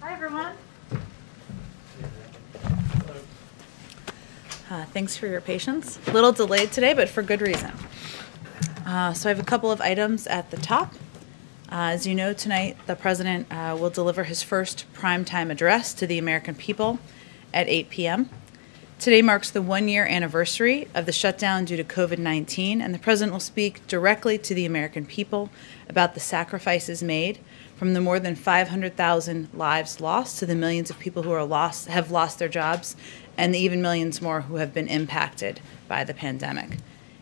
Hi, everyone. Thanks for your patience. A little delayed today, but for good reason. So I have a couple of items at the top. As you know, tonight the President will deliver his first primetime address to the American people at 8 p.m. Today marks the one-year anniversary of the shutdown due to COVID-19, and the President will speak directly to the American people about the sacrifices made, from the more than 500,000 lives lost to the millions of people who have lost their jobs, and the even millions more who have been impacted by the pandemic.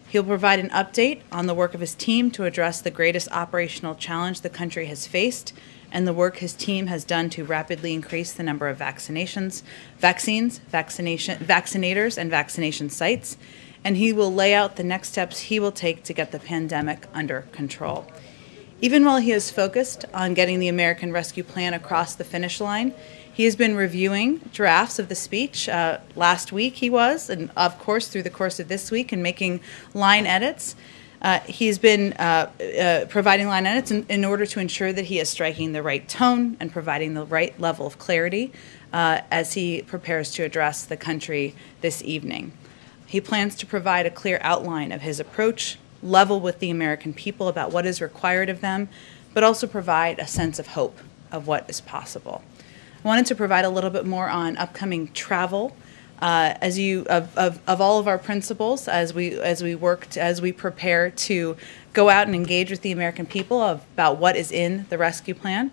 He'll provide an update on the work of his team to address the greatest operational challenge the country has faced and the work his team has done to rapidly increase the number of vaccinators, and vaccination sites. And he will lay out the next steps he will take to get the pandemic under control. Even while he is focused on getting the American Rescue Plan across the finish line, he has been reviewing drafts of the speech. Last week he was, and of course through the course of this week, and making line edits. He's been providing line edits in order to ensure that he is striking the right tone and providing the right level of clarity as he prepares to address the country this evening. He plans to provide a clear outline of his approach, level with the American people about what is required of them, but also provide a sense of hope of what is possible. I wanted to provide a little bit more on upcoming travel. Of all of our principles as we prepare to go out and engage with the American people about what is in the rescue plan.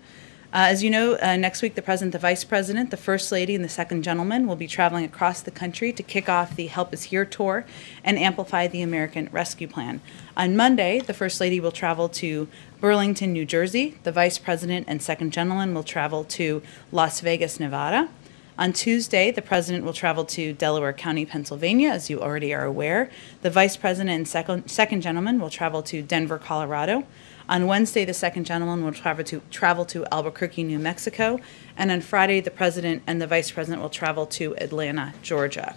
As you know, next week the President, the Vice President, the First Lady, and the Second Gentleman will be traveling across the country to kick off the Help Is Here tour and amplify the American Rescue Plan. On Monday, the First Lady will travel to Burlington, New Jersey. The Vice President and Second Gentleman will travel to Las Vegas, Nevada. On Tuesday, the President will travel to Delaware County, Pennsylvania, as you already are aware. The Vice President and Second Gentleman will travel to Denver, Colorado. On Wednesday, the Second Gentleman will travel to Albuquerque, New Mexico. And on Friday, the President and the Vice President will travel to Atlanta, Georgia.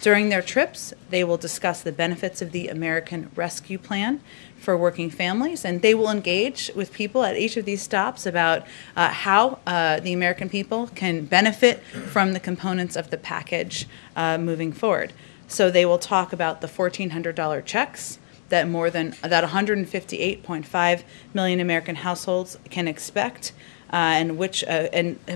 During their trips, they will discuss the benefits of the American Rescue Plan for working families, and they will engage with people at each of these stops about how the American people can benefit from the components of the package moving forward. So they will talk about the $1,400 checks that 158.5 million American households can expect, and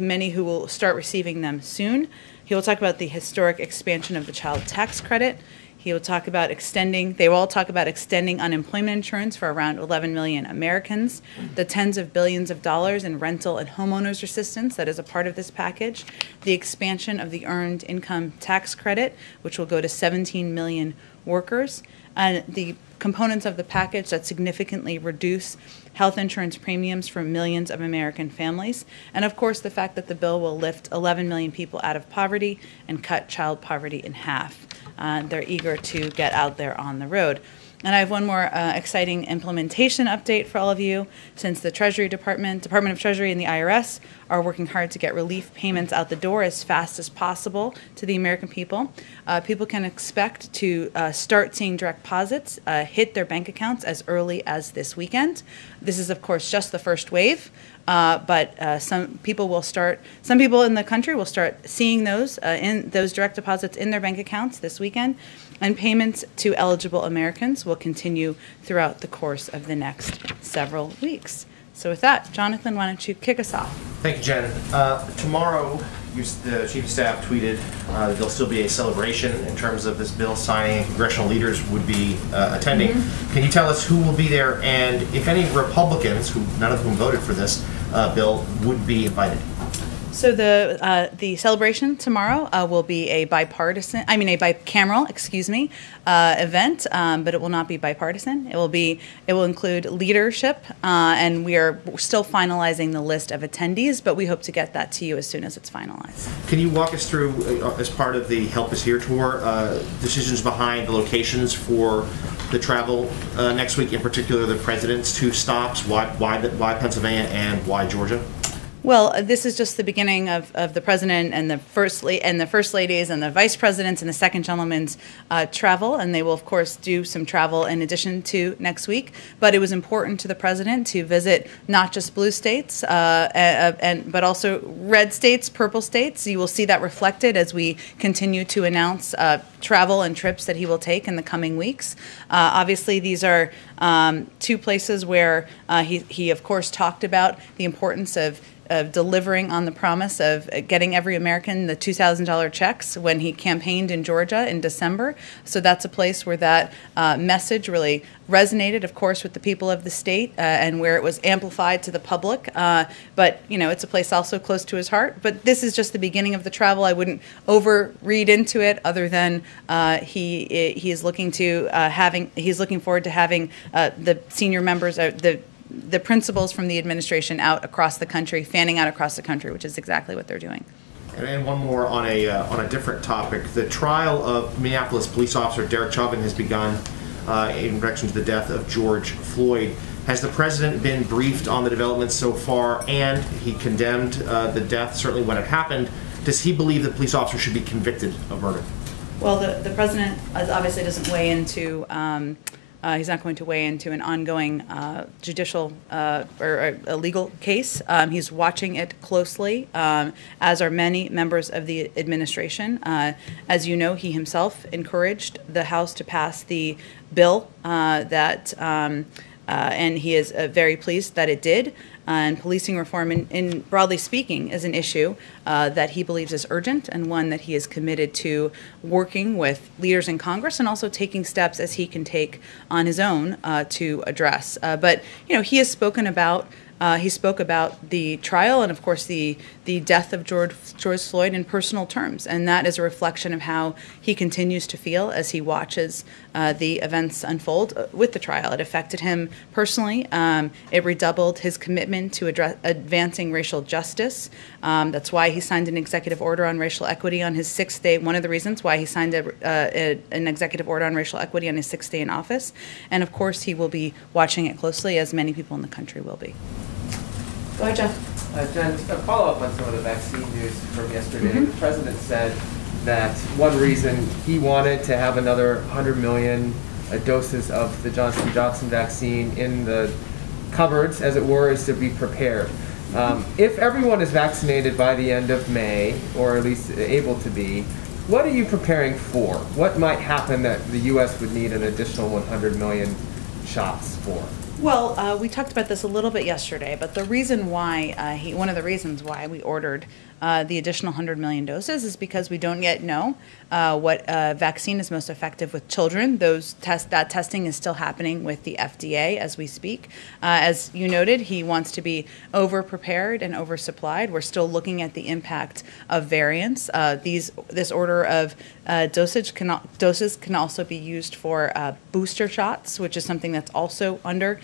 many who will start receiving them soon. He will talk about the historic expansion of the child tax credit. He will talk about they will all talk about extending unemployment insurance for around 11 million Americans, the tens of billions of dollars in rental and homeowners assistance that is a part of this package, the expansion of the earned income tax credit, which will go to 17 million workers, and the components of the package that significantly reduce health insurance premiums for millions of American families, and of course the fact that the bill will lift 11 million people out of poverty and cut child poverty in half. They're eager to get out there on the road. And I have one more exciting implementation update for all of you. Since the Treasury Department of Treasury, and the IRS are working hard to get relief payments out the door as fast as possible to the American people, people can expect to start seeing direct deposits hit their bank accounts as early as this weekend. This is, of course, just the first wave. But some people in the country will start seeing those direct deposits in their bank accounts this weekend, and payments to eligible Americans will continue throughout the course of the next several weeks. So with that, Jonathan, why don't you kick us off? Thank you, Jen. Tomorrow, the Chief of Staff tweeted there'll still be a celebration in terms of this bill signing, and congressional leaders would be attending. Mm-hmm. Can you tell us who will be there, and if any Republicans, none of whom voted for this bill, would be invited? So the celebration tomorrow will be a bicameral, event, but it will not be bipartisan. It will include leadership, and we are still finalizing the list of attendees, but we hope to get that to you as soon as it's finalized. Can you walk us through, as part of the Help Is Here tour, decisions behind the locations for the travel next week, in particular the President's two stops? Why Pennsylvania and why Georgia? Well, this is just the beginning of the president and the first ladies and the vice presidents and the second gentleman's travel, and they will of course do some travel in addition to next week. But it was important to the president to visit not just blue states, but also red states, purple states. You will see that reflected as we continue to announce travel and trips that he will take in the coming weeks. Obviously, these are two places where he of course talked about the importance of delivering on the promise of getting every American the $2,000 checks when he campaigned in Georgia in December. So that's a place where that message really resonated, of course, with the people of the state and where it was amplified to the public. But, you know, it's a place also close to his heart. But this is just the beginning of the travel. I wouldn't overread into it other than he is looking forward to having the senior members, the principals from the administration out across the country, fanning out across the country, which is exactly what they're doing. And one more on a different topic. The trial of Minneapolis police officer Derek Chauvin has begun in connection to the death of George Floyd. Has the president been briefed on the developments so far? And he condemned the death, certainly when it happened. Does he believe the police officer should be convicted of murder? Well, the president obviously doesn't weigh into. He's not going to weigh into an ongoing judicial or a legal case. He's watching it closely, as are many members of the administration. As you know, he himself encouraged the House to pass the bill and he is very pleased that it did. And policing reform, in broadly speaking, is an issue that he believes is urgent and one that he is committed to working with leaders in Congress and also taking steps as he can take on his own to address. But you know, he has spoken about. He spoke about the trial and, of course, the death of George Floyd in personal terms, and that is a reflection of how he continues to feel as he watches the events unfold with the trial. It affected him personally. It redoubled his commitment to advancing racial justice. That's why he signed an executive order on racial equity on his 6th day. One of the reasons why he signed an executive order on racial equity on his 6th day in office. And, of course, he will be watching it closely, as many people in the country will be. Go ahead, Jeff. Jen, just a follow-up on some of the vaccine news from yesterday. The president said that one reason he wanted to have another 100 million doses of the Johnson & Johnson vaccine in the cupboards, as it were, is to be prepared. If everyone is vaccinated by the end of May, or at least able to be, what are you preparing for? What might happen that the U.S. would need an additional 100 million shots for? Well, we talked about this a little bit yesterday, but the reason why one of the reasons why we ordered the additional 100 million doses is because we don't yet know what vaccine is most effective with children. That testing is still happening with the FDA as we speak. As you noted, he wants to be over-prepared and oversupplied. We're still looking at the impact of variants. This order of doses can also be used for booster shots, which is something that's also under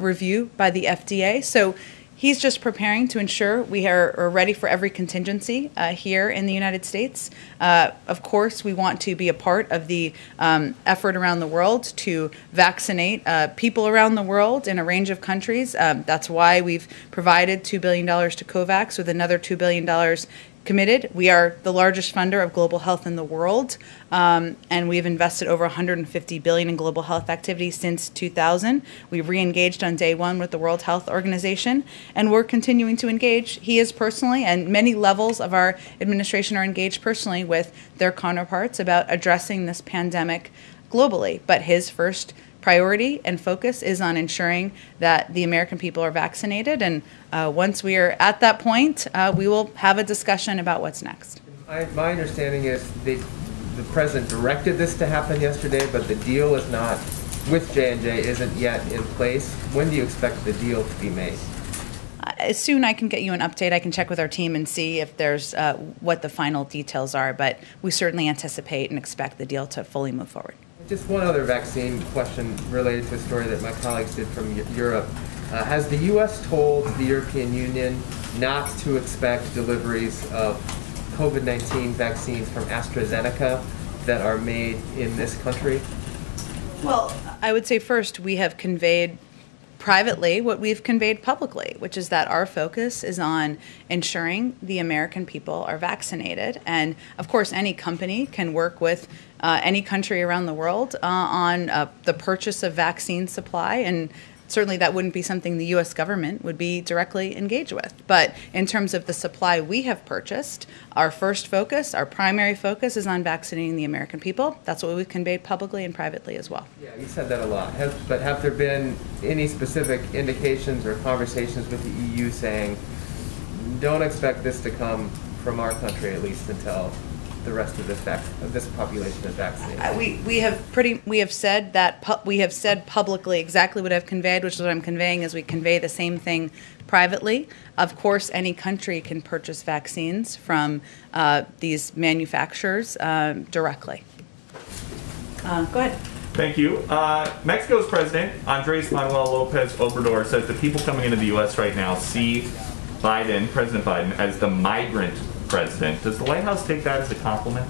review by the FDA. So he's just preparing to ensure we are ready for every contingency here in the United States. Of course, we want to be a part of the effort around the world to vaccinate people around the world in a range of countries. That's why we've provided $2 billion to COVAX with another $2 billion committed. We are the largest funder of global health in the world, and we've invested over $150 billion in global health activities since 2000. We re-engaged on day one with the World Health Organization, and we're continuing to engage. He is personally, and many levels of our administration are engaged personally with their counterparts about addressing this pandemic globally. But his first priority and focus is on ensuring that the American people are vaccinated, and once we are at that point, we will have a discussion about what's next. My understanding is the president directed this to happen yesterday, but the deal is not with J&J isn't yet in place. When do you expect the deal to be made? As soon I can get you an update, I can check with our team and see if there's what the final details are, but we certainly anticipate and expect the deal to fully move forward. Just one other vaccine question related to a story that my colleagues did from Europe. Has the U.S. told the European Union not to expect deliveries of COVID-19 vaccines from AstraZeneca that are made in this country? Well, I would say first we have conveyed privately what we've conveyed publicly, which is that our focus is on ensuring the American people are vaccinated. And of course, any company can work with any country around the world on the purchase of vaccine supply, and certainly that wouldn't be something the U.S. government would be directly engaged with. But in terms of the supply we have purchased, our first focus, our primary focus is on vaccinating the American people. That's what we've conveyed publicly and privately as well. Yeah, you said that a lot. But have there been any specific indications or conversations with the EU saying, don't expect this to come from our country, at least until the rest of this population is vaccinated? We have said publicly exactly what I've conveyed, which is what I'm conveying is we convey the same thing privately. Of course, any country can purchase vaccines from these manufacturers directly. Go ahead. Thank you. Mexico's president, Andrés Manuel López Obrador, says the people coming into the U.S. right now see President Biden, as the migrant president. Does the White House take that as a compliment?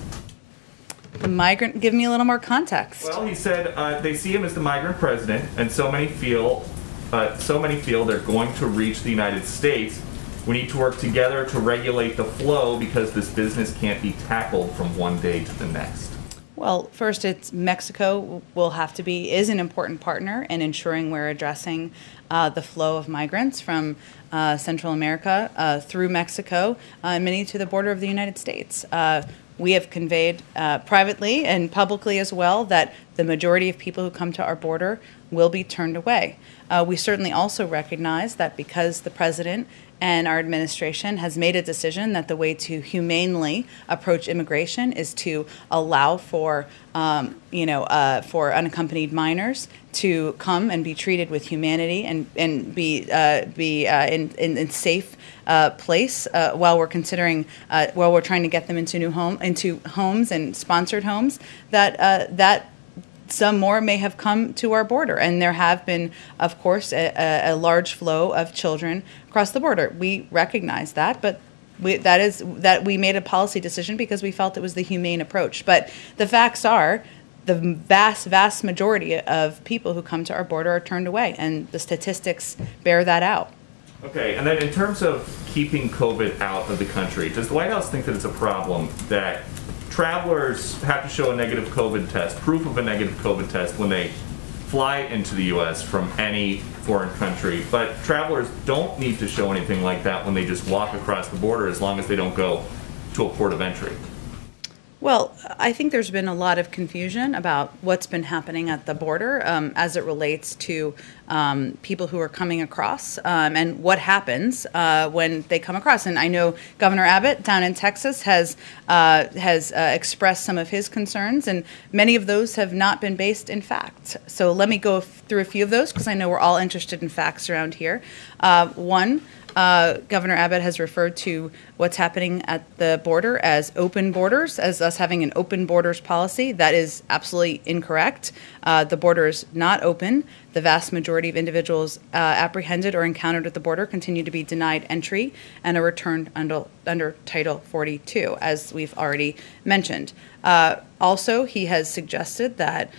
The migrant, give me a little more context. Well, he said they see him as the migrant president, and so many feel they're going to reach the United States. We need to work together to regulate the flow because this business can't be tackled from one day to the next. Well, first, it's Mexico is an important partner in ensuring we're addressing the flow of migrants from Central America through Mexico, and many to the border of the United States. We have conveyed privately and publicly as well that the majority of people who come to our border will be turned away. We certainly also recognize that because the president and our administration has made a decision that the way to humanely approach immigration is to allow for, for unaccompanied minors to come and be treated with humanity and be in safe place while we're trying to get them into homes and sponsored homes. That some more may have come to our border, and there have been, of course, a large flow of children across the border. We recognize that, but we made a policy decision because we felt it was the humane approach. But the facts are, the vast majority of people who come to our border are turned away, and the statistics bear that out. Okay, and then in terms of keeping COVID out of the country, does the White House think that it's a problem that travelers have to show a negative COVID test, proof of a negative COVID test, when they fly into the U.S. from any foreign country, but travelers don't need to show anything like that when they just walk across the border, as long as they don't go to a port of entry? Well, I think there's been a lot of confusion about what's been happening at the border as it relates to people who are coming across and what happens when they come across. And I know Governor Abbott down in Texas has expressed some of his concerns, and many of those have not been based in fact. So let me go through a few of those because I know we're all interested in facts around here. One, Governor Abbott has referred to what's happening at the border as open borders, as us having an open borders policy. That is absolutely incorrect. The border is not open. The vast majority of individuals apprehended or encountered at the border continue to be denied entry and are returned under Title 42, as we've already mentioned. Also, he has suggested that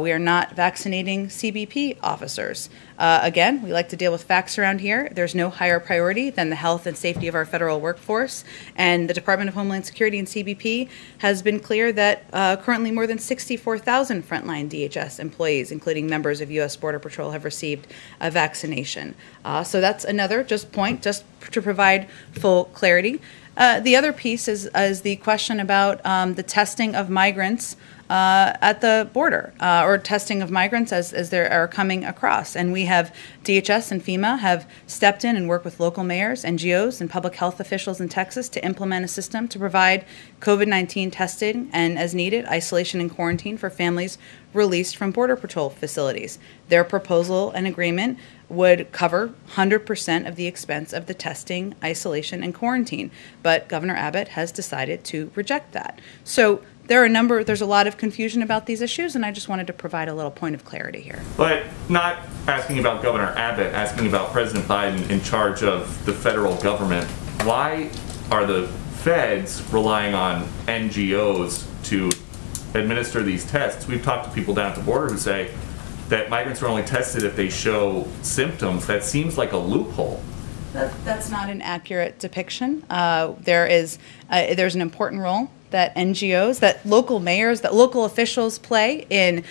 we are not vaccinating CBP officers. Again, we like to deal with facts around here. There's no higher priority than the health and safety of our federal workforce. And the Department of Homeland Security and CBP has been clear that currently more than 64,000 frontline DHS employees, including members of U.S. Border Patrol, have received a vaccination. So that's another point just to provide full clarity. The other piece is the question about the testing of migrants at the border, or testing of migrants as they are coming across. And we have, DHS and FEMA have stepped in and worked with local mayors, NGOs, and public health officials in Texas to implement a system to provide COVID-19 testing and, as needed, isolation and quarantine for families released from Border Patrol facilities. Their proposal and agreement would cover 100% of the expense of the testing, isolation, and quarantine. But Governor Abbott has decided to reject that. So there's a lot of confusion about these issues, and I just wanted to provide a little point of clarity here. But not asking about Governor Abbott, asking about President Biden in charge of the federal government. Why are the feds relying on NGOs to administer these tests? We've talked to people down at the border who say that migrants are only tested if they show symptoms, that seems like a loophole. That's not an accurate depiction. There's an important role that NGOs, that local mayors, that local officials play in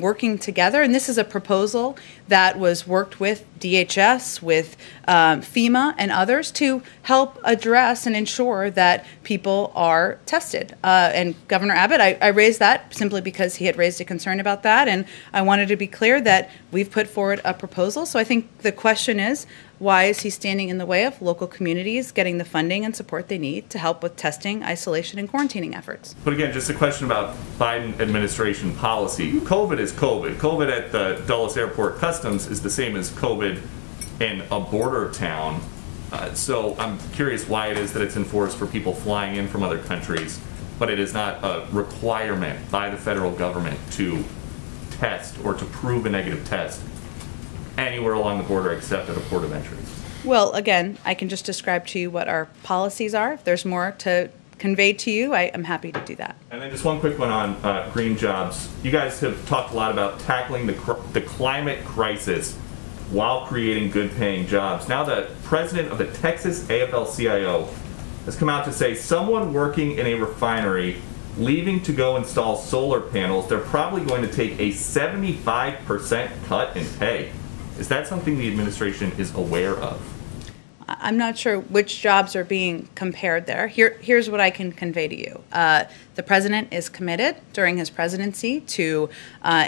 working together. And this is a proposal that was worked with DHS, with FEMA and others to help address and ensure that people are tested. And Governor Abbott, I raised that simply because he had raised a concern about that. And I wanted to be clear that we've put forward a proposal. So I think the question is, why is he standing in the way of local communities getting the funding and support they need to help with testing, isolation, and quarantining efforts? But again, just a question about Biden administration policy. COVID is COVID. COVID at the Dulles Airport Customs is the same as COVID in a border town. So I'm curious why it is that it's enforced for people flying in from other countries, but it is not a requirement by the federal government to test or to prove a negative test anywhere along the border except at a port of entry. Well, again, I can just describe to you what our policies are. If there's more to convey to you, I'm happy to do that. And then just one quick one on green jobs. You guys have talked a lot about tackling the climate crisis while creating good-paying jobs. Now the president of the Texas AFL-CIO has come out to say someone working in a refinery leaving to go install solar panels, they're probably going to take a 75% cut in pay. Is that something the administration is aware of? I'm not sure which jobs are being compared there. Here's what I can convey to you. The president is committed during his presidency to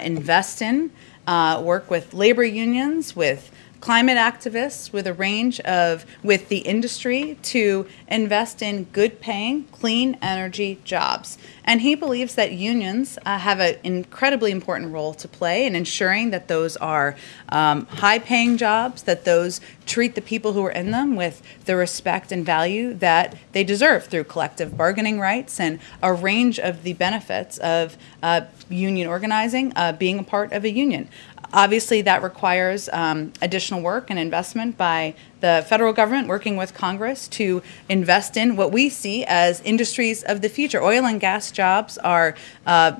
invest in, work with labor unions, with climate activists, with the industry to invest in good-paying, clean energy jobs. And he believes that unions have an incredibly important role to play in ensuring that those are high-paying jobs, that those treat the people who are in them with the respect and value that they deserve through collective bargaining rights and a range of the benefits of union organizing, being a part of a union. Obviously, that requires additional work and investment by the federal government working with Congress to invest in what we see as industries of the future. Oil and gas jobs are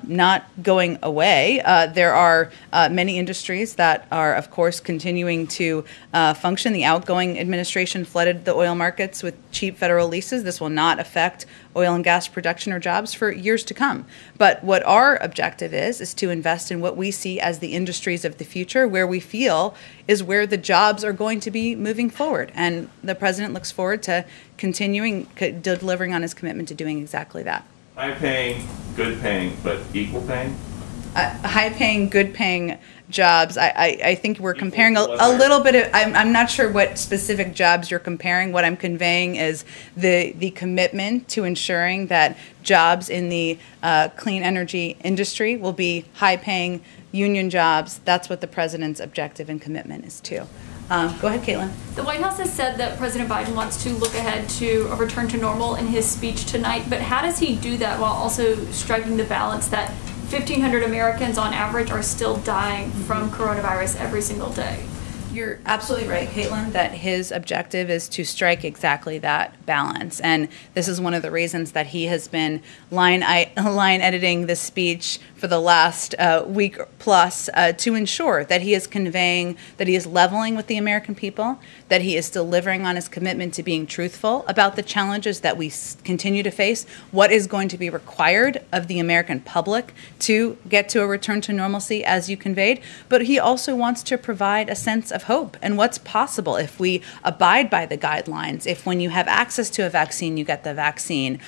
not going away. There are many industries that are, of course, continuing to function. The outgoing administration flooded the oil markets with cheap federal leases. This will not affect oil and gas production or jobs for years to come. But what our objective is to invest in what we see as the industries of the future, where we feel is where the jobs are going to be moving forward. And the president looks forward to continuing delivering on his commitment to doing exactly that. High paying, good paying, but equal paying? High paying, good paying jobs. I think we're comparing a little bit of, I'm not sure what specific jobs you're comparing. What I'm conveying is the commitment to ensuring that jobs in the clean energy industry will be high paying union jobs. That's what the president's objective and commitment is to. Go ahead, Caitlin. The White House has said that President Biden wants to look ahead to a return to normal in his speech tonight, but how does he do that while also striking the balance that 1,500 Americans on average are still dying from coronavirus every single day? You're absolutely right, Caitlin, that his objective is to strike exactly that balance. And this is one of the reasons that he has been line editing the speech for the last week plus to ensure that he is conveying, that he is leveling with the American people, that he is delivering on his commitment to being truthful about the challenges that we continue to face, what is going to be required of the American public to get to a return to normalcy, as you conveyed. But he also wants to provide a sense of hope and what's possible if we abide by the guidelines, if when you have access to a vaccine, you get the vaccine,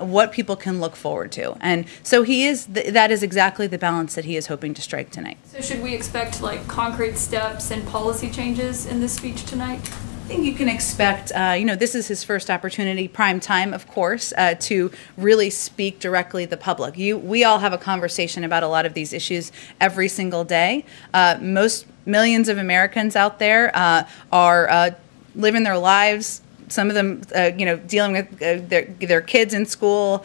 what people can look forward to. And so that is exactly the balance that he is hoping to strike tonight. So should we expect like concrete steps and policy changes in this speech tonight? I think you can expect, this is his first opportunity, prime time, of course, to really speak directly to the public. We all have a conversation about a lot of these issues every single day. Most millions of Americans out there are living their lives, some of them, dealing with their kids in school,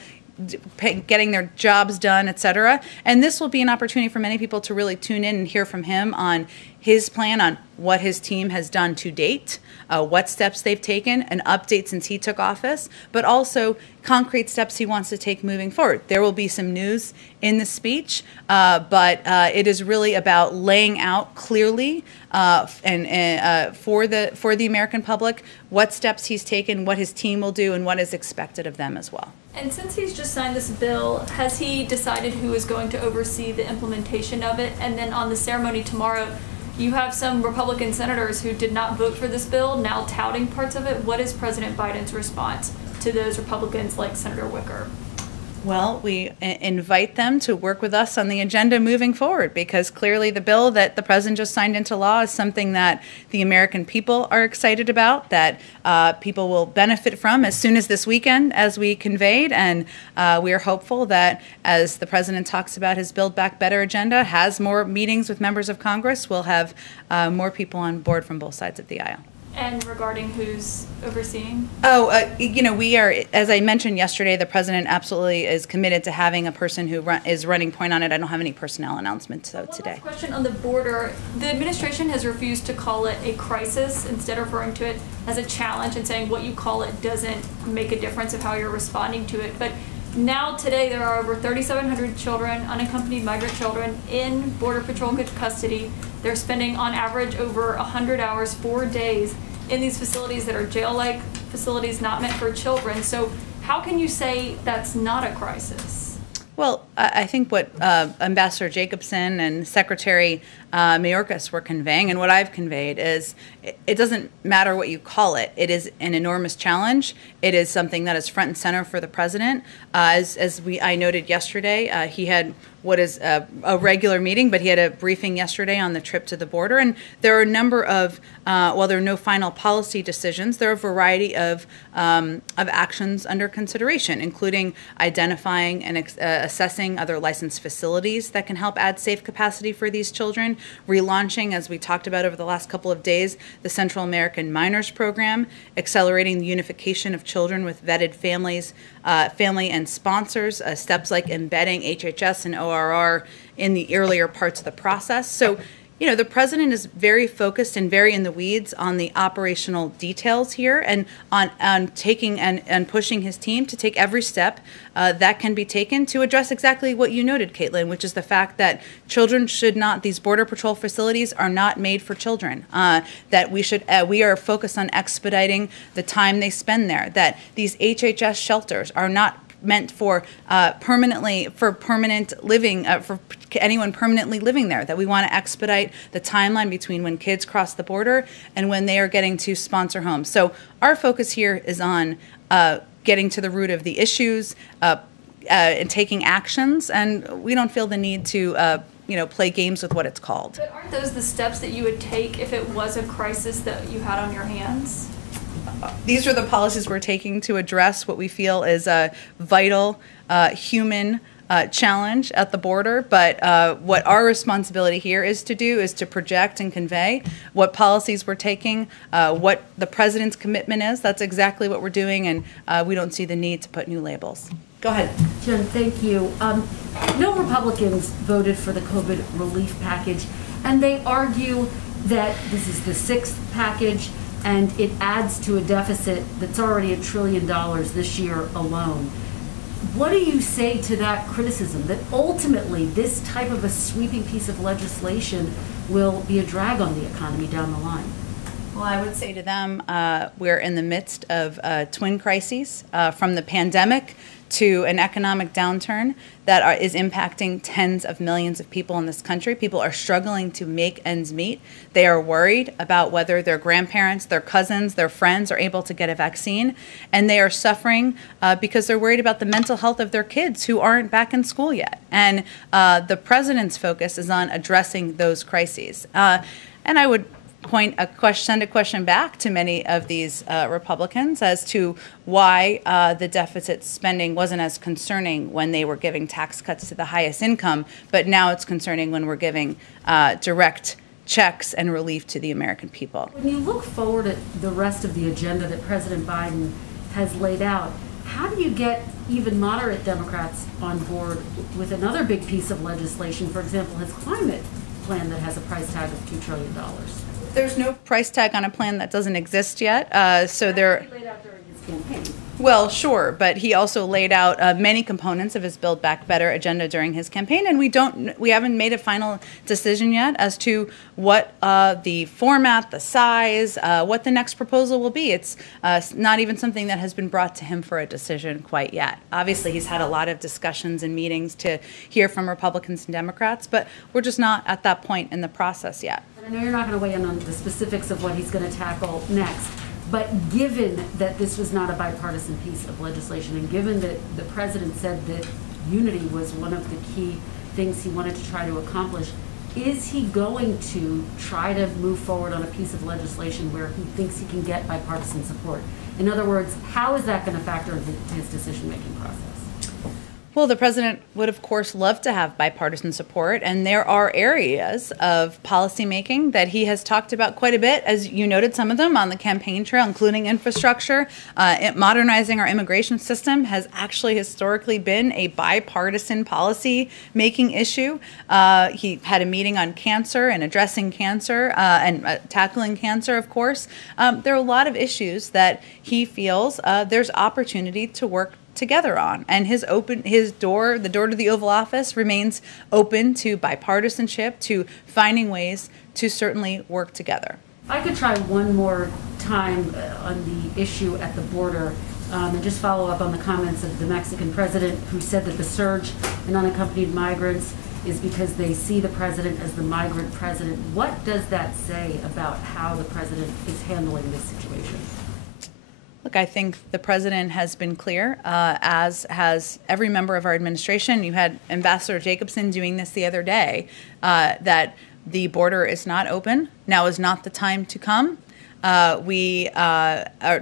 getting their jobs done, et cetera. And this will be an opportunity for many people to really tune in and hear from him on his plan on what his team has done to date, what steps they've taken, an update since he took office, but also concrete steps he wants to take moving forward. There will be some news in the speech, but it is really about laying out clearly and for the American public what steps he's taken, what his team will do, and what is expected of them as well. And since he's just signed this bill, has he decided who is going to oversee the implementation of it? And then on the ceremony tomorrow, you have some Republican senators who did not vote for this bill now touting parts of it. What is President Biden's response to those Republicans like Senator Wicker? Well, we invite them to work with us on the agenda moving forward, because clearly the bill that the president just signed into law is something that the American people are excited about, that people will benefit from as soon as this weekend, as we conveyed. And we are hopeful that as the president talks about his Build Back Better agenda, has more meetings with members of Congress, we'll have more people on board from both sides of the aisle. And regarding who's overseeing? We are, as I mentioned yesterday, the president absolutely is committed to having a person who is running point on it. I don't have any personnel announcements today. Last question on the border. The administration has refused to call it a crisis, instead referring to it as a challenge and saying what you call it doesn't make a difference of how you're responding to it. But now today there are over 3,700 children, unaccompanied migrant children, in Border Patrol custody. They're spending on average over 100 hours, 4 days, in these facilities that are jail-like facilities not meant for children. So how can you say that's not a crisis? Well, I think what Ambassador Jacobson and Secretary Mayorkas were conveying, and what I've conveyed, is it doesn't matter what you call it. It is an enormous challenge. It is something that is front and center for the president. I noted yesterday, he had what is a regular meeting, but he had a briefing yesterday on the trip to the border. And there are a number of, while there are no final policy decisions, there are a variety of actions under consideration, including identifying and assessing other licensed facilities that can help add safe capacity for these children, relaunching, as we talked about over the last couple of days, the Central American Minors Program, accelerating the unification of children with vetted families, family and sponsors, steps like embedding HHS and ORR in the earlier parts of the process. So, the president is very focused and very in the weeds on the operational details here, and on taking and pushing his team to take every step that can be taken to address exactly what you noted, Caitlin, which is the fact that children should not, these Border Patrol facilities are not made for children, that we are focused on expediting the time they spend there, that these HHS shelters are not meant for permanent living, for anyone permanently living there, that we want to expedite the timeline between when kids cross the border and when they are getting to sponsor homes. So our focus here is on getting to the root of the issues and taking actions, and we don't feel the need to play games with what it's called. But aren't those the steps that you would take if it was a crisis that you had on your hands? These are the policies we're taking to address what we feel is a vital human challenge at the border. But what our responsibility here is to do is to project and convey what policies we're taking, what the president's commitment is. That's exactly what we're doing, and we don't see the need to put new labels. Go ahead. Jen, thank you. No Republicans voted for the COVID relief package, and they argue that this is the sixth package, and it adds to a deficit that's already $1 trillion this year alone. What do you say to that criticism, that ultimately this type of a sweeping piece of legislation will be a drag on the economy down the line? Well, I would say to them, we're in the midst of twin crises, from the pandemic to an economic downturn that is impacting tens of millions of people in this country. People are struggling to make ends meet. They are worried about whether their grandparents, their cousins, their friends are able to get a vaccine, and they are suffering because they're worried about the mental health of their kids who aren't back in school yet. And the president's focus is on addressing those crises. And I would send a question back to many of these Republicans as to why the deficit spending wasn't as concerning when they were giving tax cuts to the highest income, but now it's concerning when we're giving direct checks and relief to the American people. When you look forward at the rest of the agenda that President Biden has laid out, how do you get even moderate Democrats on board with another big piece of legislation, for example, his climate plan that has a price tag of $2 trillion? There's no price tag on a plan that doesn't exist yet. So there. He laid out during his campaign. Well, sure, but he also laid out many components of his Build Back Better agenda during his campaign, and we haven't made a final decision yet as to what the format, the size, what the next proposal will be. It's not even something that has been brought to him for a decision quite yet. Obviously, he's had a lot of discussions and meetings to hear from Republicans and Democrats, but we're just not at that point in the process yet. And I know you're not going to weigh in on the specifics of what he's going to tackle next. But given that this was not a bipartisan piece of legislation, and given that the president said that unity was one of the key things he wanted to try to accomplish, is he going to try to move forward on a piece of legislation where he thinks he can get bipartisan support? In other words, how is that going to factor into his decision-making process? Well, the president would, of course, love to have bipartisan support, and there are areas of policymaking that he has talked about quite a bit, as you noted some of them on the campaign trail, including infrastructure. Modernizing our immigration system has actually historically been a bipartisan policy-making issue. He had a meeting on cancer and addressing cancer and tackling cancer, of course. There are a lot of issues that he feels there's opportunity to work together on, and the door to the Oval Office remains open to bipartisanship, to finding ways to certainly work together. I could try one more time on the issue at the border and just follow up on the comments of the Mexican president, who said that the surge in unaccompanied migrants is because they see the president as the migrant president. What does that say about how the president is handling this situation? Look, I think the president has been clear, as has every member of our administration. You had Ambassador Jacobson doing this the other day, that the border is not open. Now is not the time to come. We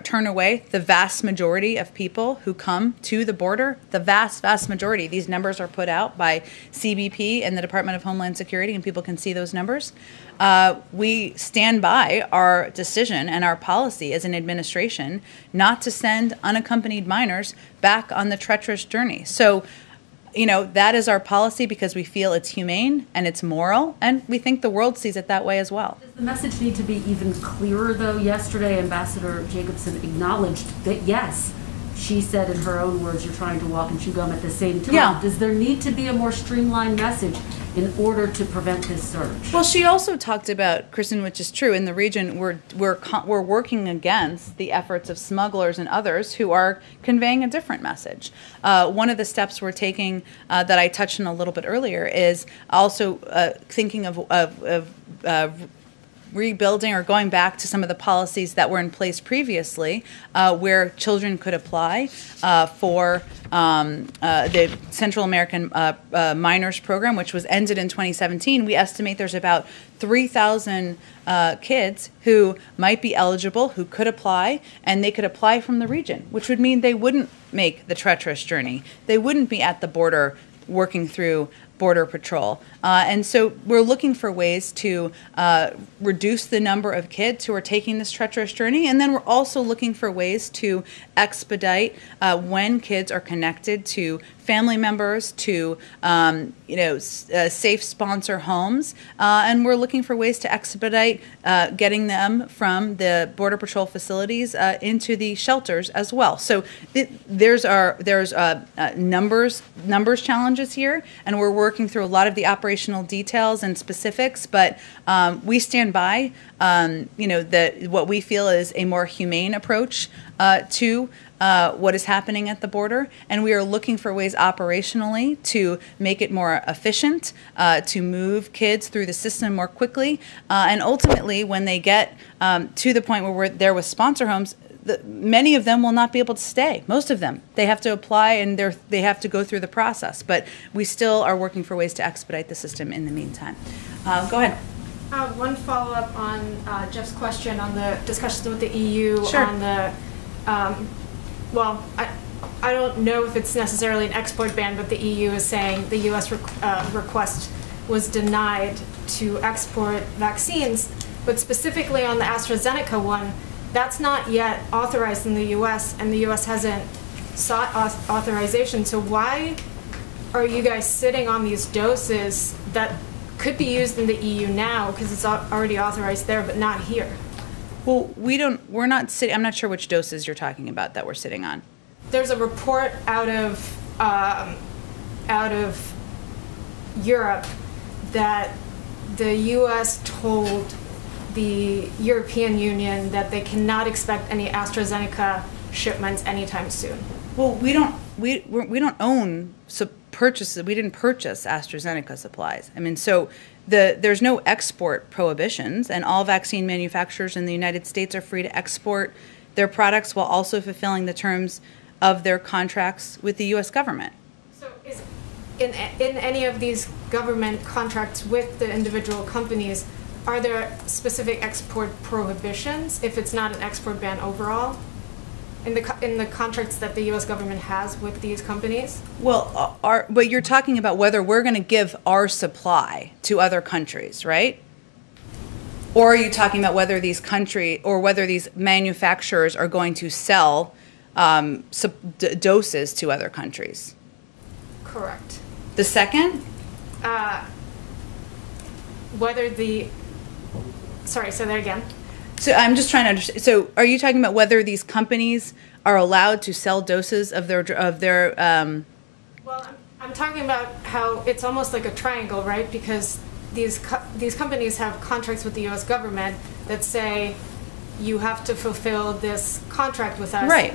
turn away the vast majority of people who come to the border, the vast majority. These numbers are put out by CBP and the Department of Homeland Security, and people can see those numbers. We stand by our decision and our policy as an administration not to send unaccompanied minors back on the treacherous journey. So, that is our policy because we feel it's humane and it's moral, and we think the world sees it that way as well. Does the message need to be even clearer, though? Yesterday, Ambassador Jacobson acknowledged that, yes, she said in her own words, you're trying to walk and chew gum at the same time. Yeah. Does there need to be a more streamlined message in order to prevent this surge? Well, she also talked about, Kristen, which is true, in the region we're working against the efforts of smugglers and others who are conveying a different message. One of the steps we're taking that I touched on a little bit earlier is also thinking of rebuilding or going back to some of the policies that were in place previously, where children could apply for the Central American Minors Program, which was ended in 2017. We estimate there's about 3,000 kids who might be eligible, who could apply, and they could apply from the region, which would mean they wouldn't make the treacherous journey. They wouldn't be at the border working through Border Patrol. And so we're looking for ways to reduce the number of kids who are taking this treacherous journey. And then we're also looking for ways to expedite when kids are connected to family members, to safe sponsor homes. And we're looking for ways to expedite getting them from the Border Patrol facilities into the shelters as well. So there's numbers challenges here, and we're working through a lot of the operational details and specifics, but we stand by what we feel is a more humane approach to what is happening at the border, and we are looking for ways operationally to make it more efficient, to move kids through the system more quickly, and ultimately when they get to the point where we're there with sponsor homes, many of them will not be able to stay. Most of them. They have to apply and they have to go through the process. But we still are working for ways to expedite the system in the meantime. Go ahead. One follow-up on Jeff's question on the discussions with the EU. Sure. On the, well, I don't know if it's necessarily an export ban, but the EU is saying the U.S. request was denied to export vaccines. But specifically on the AstraZeneca one, that's not yet authorized in the U.S., and the U.S. hasn't sought authorization. So why are you guys sitting on these doses that could be used in the EU now, because it's already authorized there, but not here? Well, we're not sitting, I'm not sure which doses you're talking about that we're sitting on. There's a report out of Europe that the U.S. told the European Union that they cannot expect any AstraZeneca shipments anytime soon. Well, we don't own purchases. We didn't purchase AstraZeneca supplies. I mean, so there's no export prohibitions, and all vaccine manufacturers in the United States are free to export their products while also fulfilling the terms of their contracts with the U.S. government. So is in any of these government contracts with the individual companies, are there specific export prohibitions if it's not an export ban overall in the contracts that the U.S. government has with these companies? Well, but you're talking about whether we're going to give our supply to other countries, right? Or are you talking about whether these manufacturers are going to sell doses to other countries? Correct. The second? Sorry, say that again. So I'm just trying to understand. So are you talking about whether these companies are allowed to sell doses of their Well, I'm talking about how it's almost like a triangle, right? Because these companies have contracts with the U.S. government that say you have to fulfill this contract with us. Right.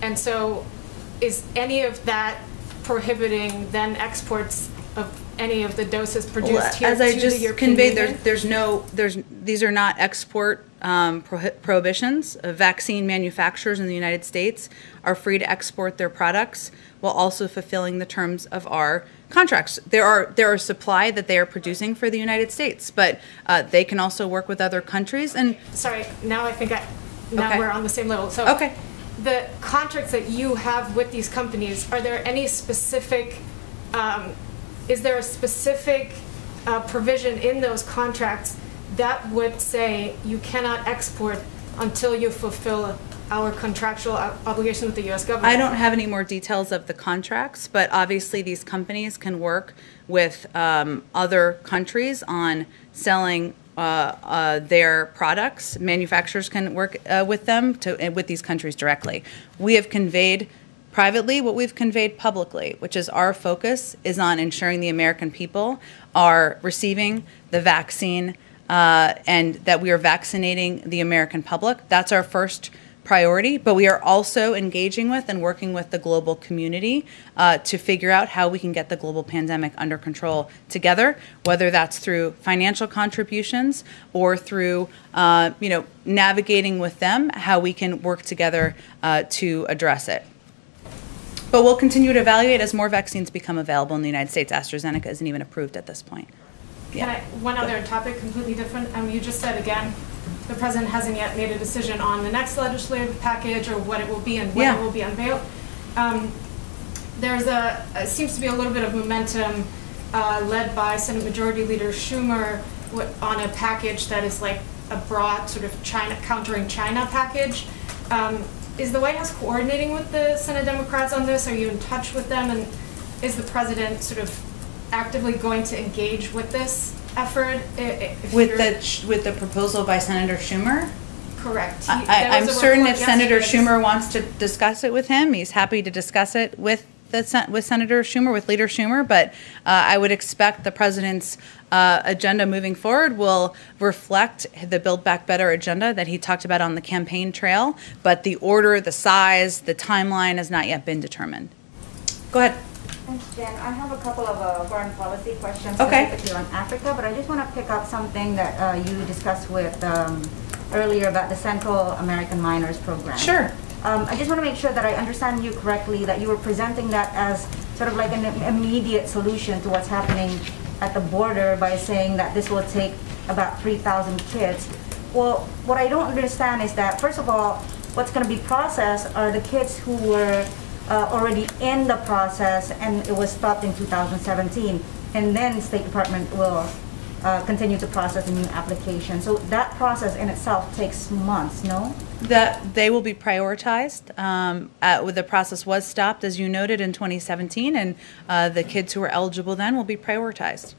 And so is any of that prohibiting then exports of any of the doses produced here as I to just the European conveyed, Union? these are not export prohibitions. Vaccine manufacturers in the United States are free to export their products while also fulfilling the terms of our contracts. There are supply that they are producing for the United States, but they can also work with other countries. And sorry, now I think Okay. we're on the same level. So okay. the contracts that you have with these companies, are there any specific, is there a specific provision in those contracts that would say you cannot export until you fulfill our contractual obligation with the U.S. government? I don't have any more details of the contracts, but obviously these companies can work with other countries on selling their products. Manufacturers can work with them with these countries directly. We have conveyed privately what we've conveyed publicly, which is our focus is on ensuring the American people are receiving the vaccine and that we are vaccinating the American public. That's our first priority, but we are also engaging with and working with the global community to figure out how we can get the global pandemic under control together, whether that's through financial contributions or through navigating with them how we can work together to address it. But we'll continue to evaluate as more vaccines become available in the United States. AstraZeneca isn't even approved at this point. Yeah. One other topic, completely different. You just said again, the president hasn't yet made a decision on the next legislative package or what it will be and when it will be unveiled. It seems to be a little bit of momentum led by Senate Majority Leader Schumer on a package that is like a broad sort of countering China package. Is the White House coordinating with the Senate Democrats on this? Are you in touch with them? And is the president sort of actively going to engage with this effort? With the proposal by Senator Schumer? Correct. I'm certain if Senator Schumer wants to discuss it with him, he's happy to discuss it with Senator Schumer, with Leader Schumer, but I would expect the president's agenda moving forward will reflect the Build Back Better agenda that he talked about on the campaign trail, but the order, the size, the timeline has not yet been determined. Go ahead. Thanks, Jen. I have a couple of foreign policy questions Okay. specifically on Africa, but I just want to pick up something that you discussed with earlier about the Central American Minors Program. Sure. I just want to make sure that I understand you correctly, that you were presenting that as sort of like an immediate solution to what's happening at the border by saying that this will take about 3,000 kids. Well, what I don't understand is that, first of all, what's going to be processed are the kids who were already in the process and it was stopped in 2017, and then State Department will continue to process a new application. So that process in itself takes months, no? That they will be prioritized. The process was stopped, as you noted, in 2017, and the kids who were eligible then will be prioritized.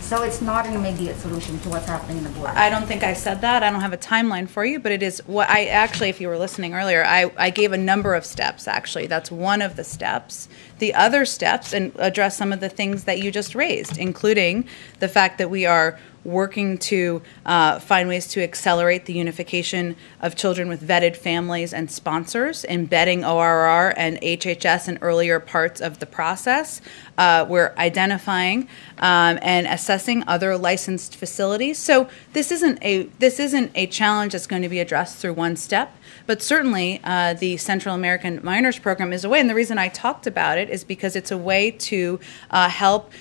So it's not an immediate solution to what's happening in the border? I don't think I said that. I don't have a timeline for you, but it is what I actually, if you were listening earlier, I gave a number of steps, actually. That's one of the steps. The other steps and address some of the things that you just raised, including the fact that we are working to find ways to accelerate the unification of children with vetted families and sponsors, embedding ORR and HHS in earlier parts of the process. We're identifying and assessing other licensed facilities. So this isn't a challenge that's going to be addressed through one step. But certainly, the Central American Minors Program is a way, and the reason I talked about it is because it's a way to help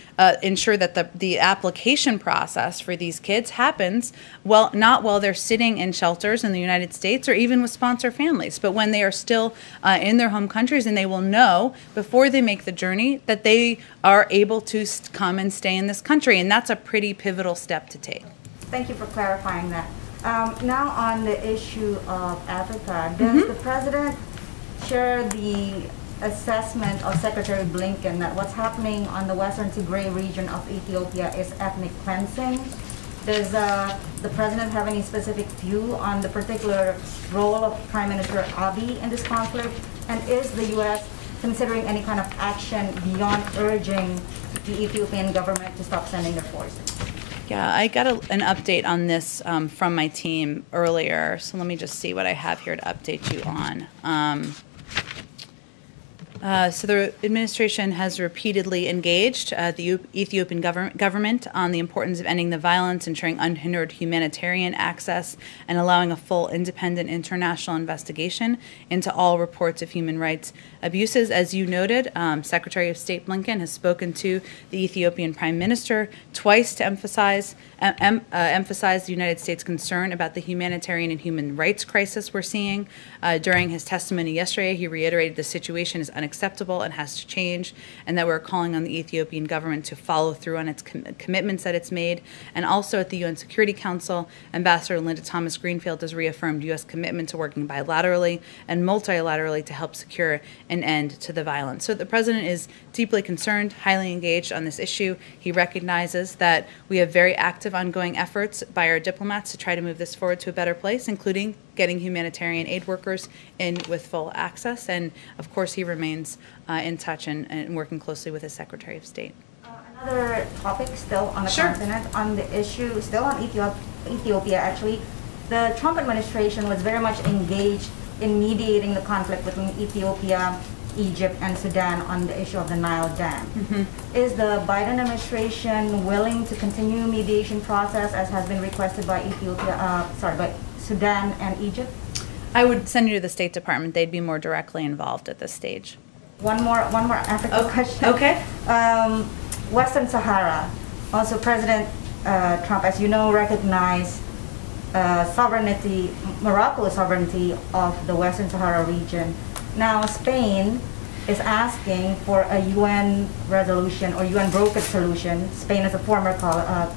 ensure that the application process for these kids happens not while they're sitting in shelters in the United States or even with sponsor families, but when they are still in their home countries, and they will know before they make the journey that they are able to come and stay in this country, and that's a pretty pivotal step to take. Thank you for clarifying that. Now on the issue of Africa, does the President share the assessment of Secretary Blinken that what's happening on the Western Tigray region of Ethiopia is ethnic cleansing? Does the President have any specific view on the particular role of Prime Minister Abiy in this conflict? And is the U.S. considering any kind of action beyond urging the Ethiopian government to stop sending their forces? Yeah, I got an update on this from my team earlier, so let me just see what I have here to update you on. So the administration has repeatedly engaged the Ethiopian government on the importance of ending the violence, ensuring unhindered humanitarian access, and allowing a full, independent international investigation into all reports of human rights abuses. As you noted, Secretary of State Blinken has spoken to the Ethiopian Prime Minister twice to emphasize the United States' concern about the humanitarian and human rights crisis we're seeing. During his testimony yesterday, he reiterated the situation is unacceptable and has to change, and that we're calling on the Ethiopian government to follow through on its commitments that it's made. And also at the UN Security Council, Ambassador Linda Thomas-Greenfield has reaffirmed U.S. commitment to working bilaterally and multilaterally to help secure an end to the violence. So the President is deeply concerned, highly engaged on this issue. He recognizes that we have very active ongoing efforts by our diplomats to try to move this forward to a better place, including getting humanitarian aid workers in with full access. And of course, he remains in touch and working closely with his Secretary of State. Another topic still on the continent, on the issue, still on Ethiopia actually, the Trump administration was very much engaged in mediating the conflict between Ethiopia, Egypt, and Sudan on the issue of the Nile Dam. Is the Biden administration willing to continue mediation process as has been requested by by Sudan and Egypt? I would send you to the State Department. They'd be more directly involved at this stage. One more Africa question. Okay. Western Sahara. Also, President Trump, as you know, recognized sovereignty, Morocco's sovereignty of the Western Sahara region. Now, Spain is asking for a UN resolution or UN brokered solution. Spain is a former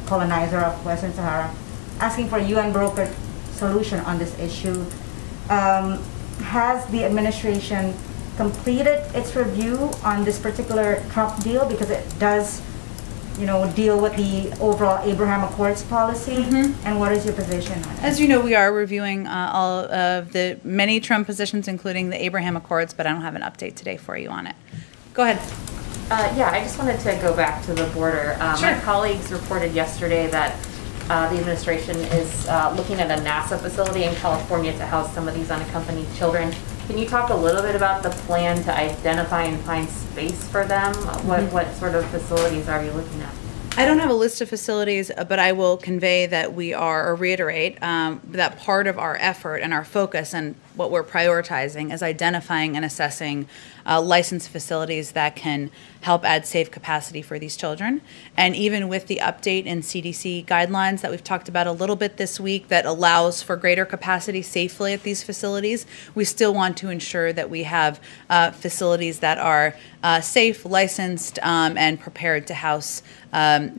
colonizer of Western Sahara, asking for a UN brokered solution on this issue. Has the administration completed its review on this particular Trump deal, because it does, deal with the overall Abraham Accords policy? And what is your position on it? As you know, we are reviewing all of the many Trump positions, including the Abraham Accords, but I don't have an update today for you on it. Go ahead. Yeah, I just wanted to go back to the border. Sure. My colleagues reported yesterday that the administration is looking at a NASA facility in California to house some of these unaccompanied children. Can you talk a little bit about the plan to identify and find space for them? What sort of facilities are you looking at? I don't have a list of facilities, but I will convey that we are, or reiterate, that part of our effort and our focus, and what we're prioritizing is identifying and assessing licensed facilities that can help add safe capacity for these children. And even with the update in CDC guidelines that we've talked about a little bit this week that allows for greater capacity safely at these facilities, we still want to ensure that we have facilities that are safe, licensed, and prepared to house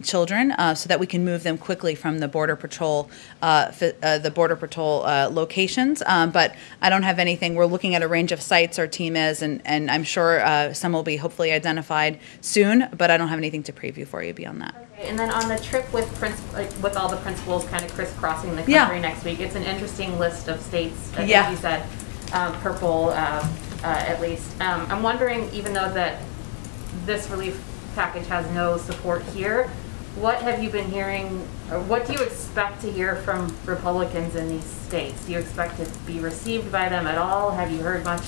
children, so that we can move them quickly from the Border Patrol locations. But I don't have anything. We're looking at a range of sites our team is, and I'm sure some will be hopefully identified soon. But I don't have anything to preview for you beyond that. Okay, and then on the trip with with all the principals kind of crisscrossing the country next week, it's an interesting list of states. I think you said purple at least. I'm wondering, even though that this relief package has no support here, what have you been hearing, or what do you expect to hear from Republicans in these states? Do you expect it to be received by them at all? Have you heard much?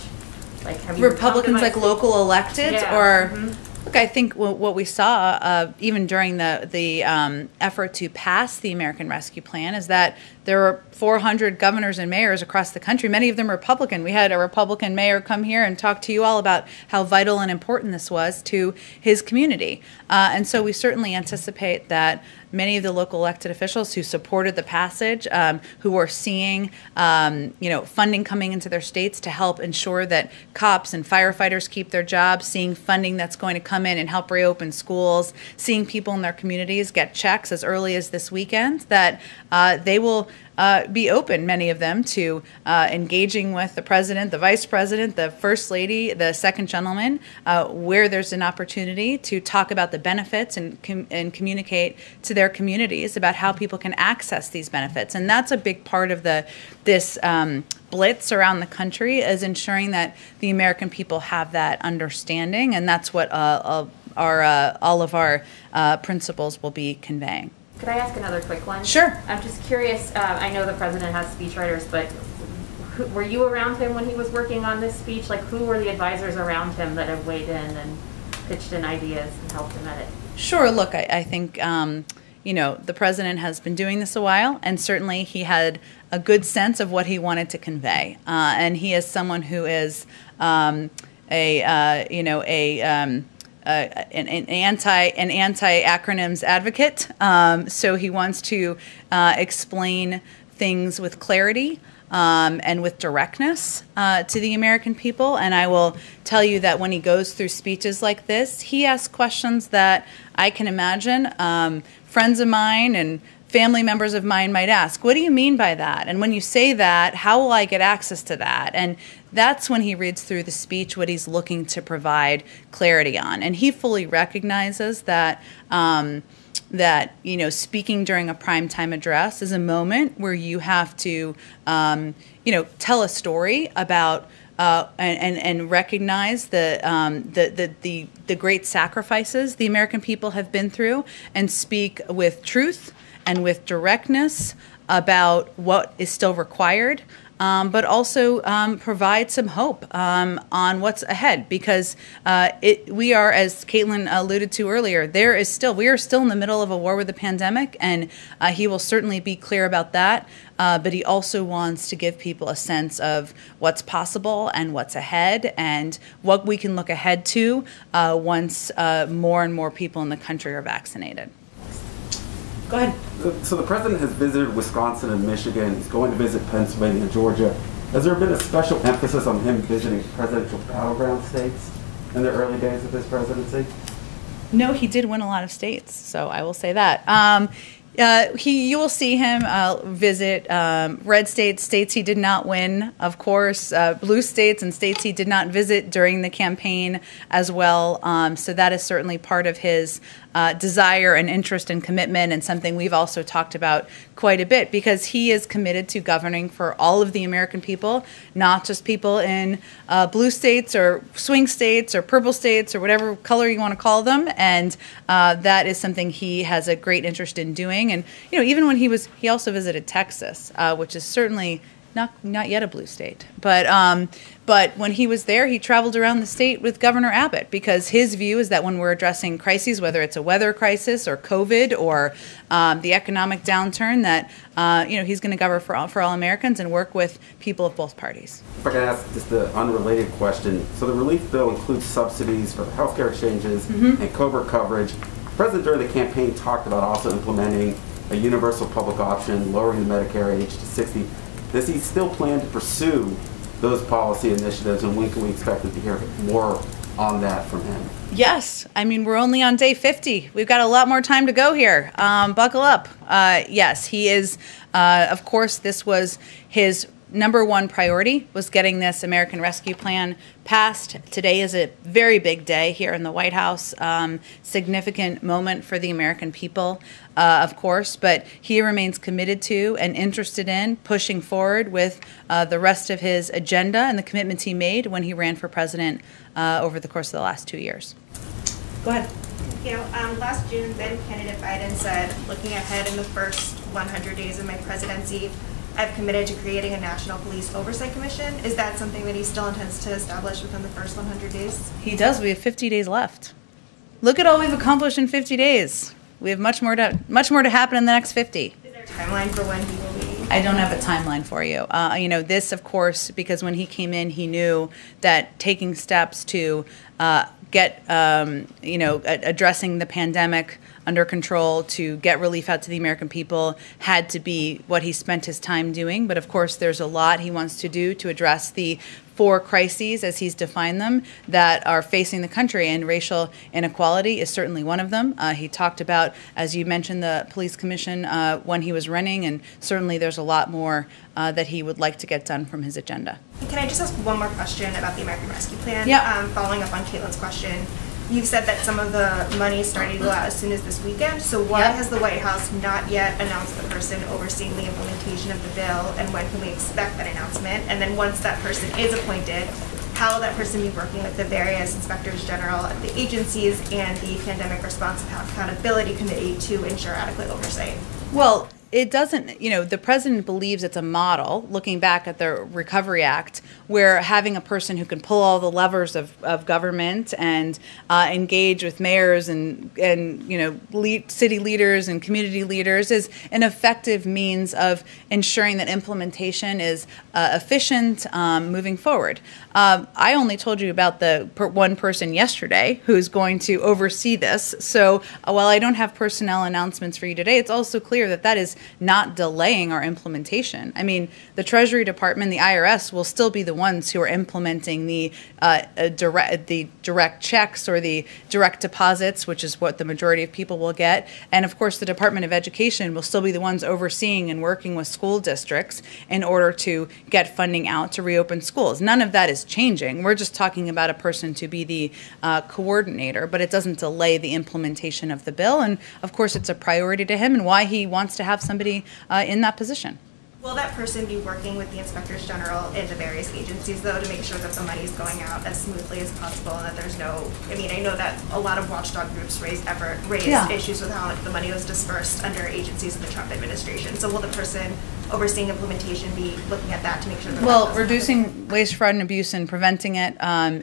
Like, have you Republicans like local electeds, or Mm-hmm. look, I think what we saw even during the effort to pass the American Rescue Plan is that there were 400 governors and mayors across the country, many of them Republican. We had a Republican mayor come here and talk to you all about how vital and important this was to his community. And so we certainly anticipate that many of the local elected officials who supported the passage, who are seeing funding coming into their states to help ensure that cops and firefighters keep their jobs, seeing funding that's going to come in and help reopen schools, seeing people in their communities get checks as early as this weekend, that they will be open, many of them, to engaging with the president, the vice president, the first lady, the second gentleman, where there's an opportunity to talk about the benefits and communicate to their communities about how people can access these benefits. And that's a big part of this blitz around the country, is ensuring that the American people have that understanding, and that's what all of our principals will be conveying. Could I ask another quick one? Sure. I'm just curious, I know the president has speechwriters, but were you around him when he was working on this speech? Like, who were the advisors around him that have weighed in and pitched in ideas and helped him edit? Sure. Look, I think, the president has been doing this a while, and certainly he had a good sense of what he wanted to convey. And he is someone who is an anti-acronyms advocate. So he wants to explain things with clarity and with directness to the American people. And I will tell you that when he goes through speeches like this, he asks questions that I can imagine friends of mine and family members of mine might ask. What do you mean by that? And when you say that, how will I get access to that? And that's when he reads through the speech what he's looking to provide clarity on. And he fully recognizes that speaking during a primetime address is a moment where you have to tell a story about and recognize the great sacrifices the American people have been through, and speak with truth and with directness about what is still required, but also provide some hope on what's ahead, because we are, as Caitlin alluded to earlier, we are still in the middle of a war with the pandemic, and he will certainly be clear about that. But he also wants to give people a sense of what's possible and what's ahead, and what we can look ahead to once more and more people in the country are vaccinated. Go ahead. So the president has visited Wisconsin and Michigan. He's going to visit Pennsylvania and Georgia. Has there been a special emphasis on him visiting presidential battleground states in the early days of his presidency? No, he did win a lot of states, so I will say that. You will see him visit red states he did not win, of course, blue states and states he did not visit during the campaign as well. So that is certainly part of his desire and interest and commitment, and something we've also talked about quite a bit, because he is committed to governing for all of the American people, not just people in blue states or swing states or purple states or whatever color you want to call them. And that is something he has a great interest in doing. And even when he also visited Texas, which is certainly Not yet a blue state, but when he was there, he traveled around the state with Governor Abbott because his view is that when we're addressing crises, whether it's a weather crisis or COVID or the economic downturn, that he's going to govern for all Americans and work with people of both parties. If I can ask just an unrelated question, so the relief bill includes subsidies for the healthcare exchanges and COBRA coverage. The president during the campaign talked about also implementing a universal public option, lowering the Medicare age to 60. Does he still plan to pursue those policy initiatives, and when can we expect to hear more on that from him? Yes. I mean, we're only on day 50. We've got a lot more time to go here. Buckle up. Yes, he is. Of course, this was his number one priority, was getting this American Rescue Plan passed. Today is a very big day here in the White House, significant moment for the American people, of course, but he remains committed to and interested in pushing forward with the rest of his agenda and the commitments he made when he ran for president over the course of the last 2 years. Go ahead. Thank you. Last June, then candidate Biden said, looking ahead in the first 100 days of my presidency, I've committed to creating a National Police Oversight Commission. Is that something that he still intends to establish within the first 100 days? He does. We have 50 days left. Look at all we've accomplished in 50 days. We have much more to happen in the next 50. Is there a timeline for when he will be? I don't have a timeline for you. This, of course, because when he came in, he knew that taking steps to get, addressing the pandemic under control, to get relief out to the American people, had to be what he spent his time doing. But of course, there's a lot he wants to do to address the 4 crises, as he's defined them, that are facing the country, and racial inequality is certainly one of them. He talked about, as you mentioned, the police commission when he was running, and certainly there's a lot more that he would like to get done from his agenda. Can I just ask one more question about the American Rescue Plan? Yeah. Following up on Caitlin's question, you've said that some of the money is starting to go out as soon as this weekend, so why has the White House not yet announced the person overseeing the implementation of the bill, and when can we expect that announcement? And then once that person is appointed, how will that person be working with the various inspectors general at the agencies and the Pandemic Response Accountability Committee to ensure adequate oversight? Well, it doesn't, the president believes it's a model, looking back at the Recovery Act, where having a person who can pull all the levers of government and engage with mayors and city leaders and community leaders is an effective means of ensuring that implementation is efficient moving forward. I only told you about the one person yesterday who's going to oversee this. So while I don't have personnel announcements for you today, it's also clear that that is not delaying our implementation. I mean, the Treasury Department, the IRS will still be the ones who are implementing the direct checks or the direct deposits, which is what the majority of people will get. And of course, the Department of Education will still be the ones overseeing and working with school districts in order to get funding out to reopen schools. None of that is changing. We're just talking about a person to be the coordinator, but it doesn't delay the implementation of the bill. And of course, it's a priority to him and why he wants to have somebody in that position. Will that person be working with the inspectors general in the various agencies, though, to make sure that the money is going out as smoothly as possible and that there's no, I know that a lot of watchdog groups raised issues with how the money was dispersed under agencies in the Trump administration. So will the person overseeing implementation be looking at that to make sure that reducing waste, fraud, and abuse and preventing it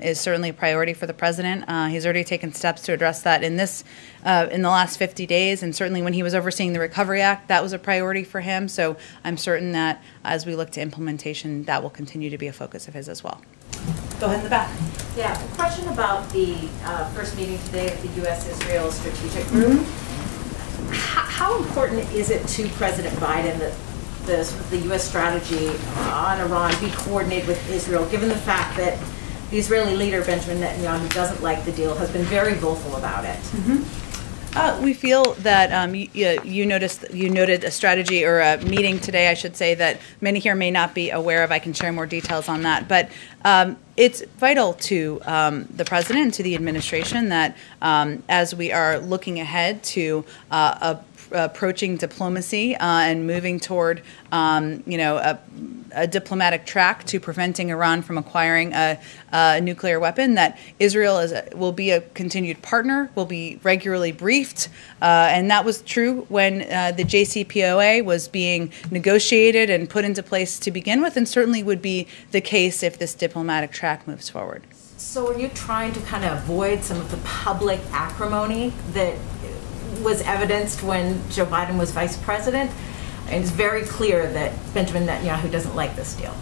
is certainly a priority for the president. He's already taken steps to address that in the last 50 days, and certainly when he was overseeing the Recovery Act, that was a priority for him. So I'm certain that as we look to implementation, that will continue to be a focus of his as well. Go ahead in the back. Yeah, a question about the first meeting today of the U.S.-Israel Strategic Group. How important is it to President Biden that the U.S. strategy on Iran be coordinated with Israel, given the fact that the Israeli leader, Benjamin Netanyahu, doesn't like the deal, has been very vocal about it? We feel that you noted a strategy or a meeting today, I should say, that many here may not be aware of. I can share more details on that. But it's vital to the president and to the administration that as we are looking ahead to a approaching diplomacy and moving toward, a diplomatic track to preventing Iran from acquiring a nuclear weapon, that Israel will be a continued partner, will be regularly briefed, and that was true when the JCPOA was being negotiated and put into place to begin with, and certainly would be the case if this diplomatic track moves forward. So are you trying to kind of avoid some of the public acrimony that was evidenced when Joe Biden was vice president? And it's very clear that Benjamin Netanyahu doesn't like this deal.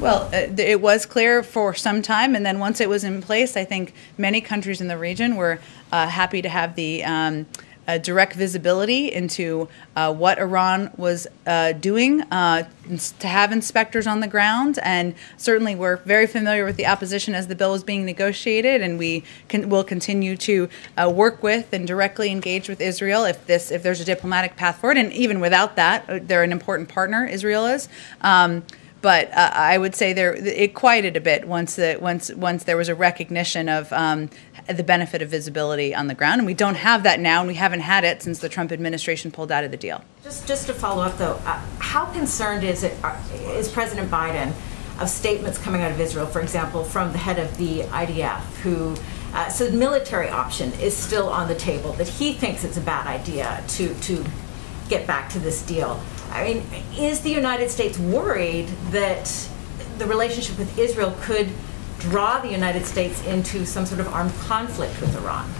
Well, it was clear for some time, and then once it was in place, I think many countries in the region were happy to have the direct visibility into what Iran was doing, to have inspectors on the ground, and certainly we're very familiar with the opposition as the bill was being negotiated, and we will continue to work with and directly engage with Israel if there's a diplomatic path forward, and even without that, they're an important partner, Israel is. But I would say it quieted a bit once there was a recognition of the benefit of visibility on the ground, and we don't have that now, and we haven't had it since the Trump administration pulled out of the deal. Just to follow up, though, how concerned is President Biden of statements coming out of Israel, for example, from the head of the IDF, who said military option is still on the table, that he thinks it's a bad idea to get back to this deal? I mean, is the United States worried that the relationship with Israel could draw the United States into some sort of armed conflict with Iran?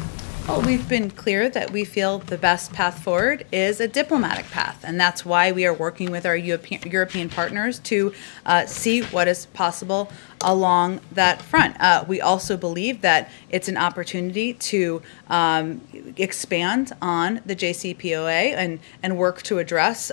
Well, we've been clear that we feel the best path forward is a diplomatic path, and that's why we are working with our European partners to see what is possible along that front. We also believe that it's an opportunity to expand on the JCPOA and work to address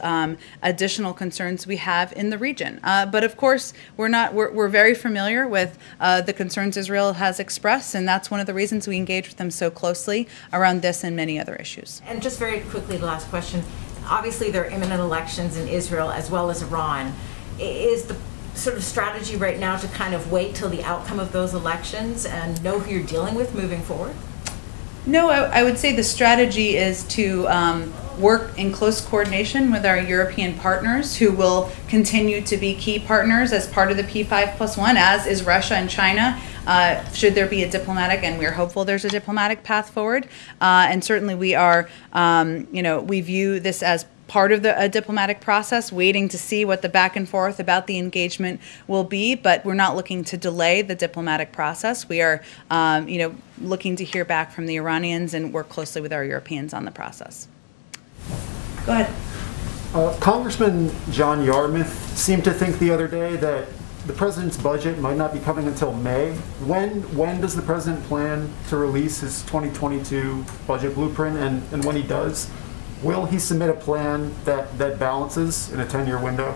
additional concerns we have in the region. But of course, we're very familiar with the concerns Israel has expressed, and that's one of the reasons we engage with them so closely around this and many other issues. And just very quickly, the last question. Obviously, there are imminent elections in Israel as well as Iran. Is the sort of strategy right now to kind of wait till the outcome of those elections and know who you're dealing with moving forward? No, I would say the strategy is to work in close coordination with our European partners, who will continue to be key partners as part of the P5+1, as is Russia and China, should there be a diplomatic, and we're hopeful there's a diplomatic path forward. And certainly we are, we view this as part of the diplomatic process, waiting to see what the back and forth about the engagement will be, but we're not looking to delay the diplomatic process. We are, looking to hear back from the Iranians and work closely with our Europeans on the process. Go ahead. Congressman John Yarmouth seemed to think the other day that the president's budget might not be coming until May. When does the president plan to release his 2022 budget blueprint? And when he does, will he submit a plan that balances in a 10-year window?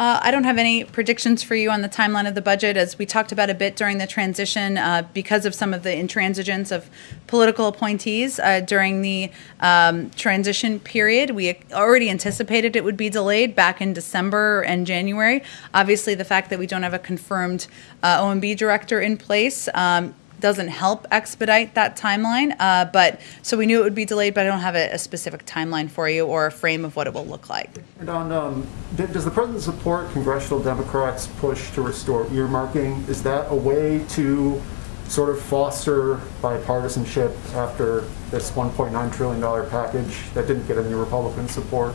I don't have any predictions for you on the timeline of the budget. As we talked about a bit during the transition, because of some of the intransigence of political appointees during the transition period, we already anticipated it would be delayed back in December and January. Obviously, the fact that we don't have a confirmed OMB director in place doesn't help expedite that timeline. But so we knew it would be delayed, but I don't have a specific timeline for you or a frame of what it will look like. And on, does the president support congressional Democrats' push to restore earmarking? Is that a way to sort of foster bipartisanship after this $1.9 trillion package that didn't get any Republican support?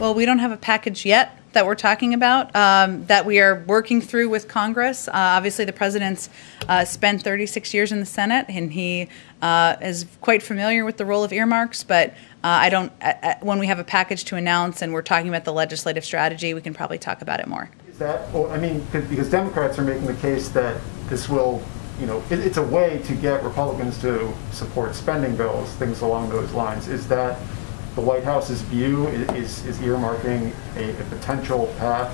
Well, we don't have a package yet that we're talking about, that we are working through with Congress. Obviously, the president's spent 36 years in the Senate, and he is quite familiar with the role of earmarks, but when we have a package to announce and we're talking about the legislative strategy, we can probably talk about it more. Is that, because Democrats are making the case that this will, it's a way to get Republicans to support spending bills, things along those lines. Is that the White House's view? Is earmarking a potential path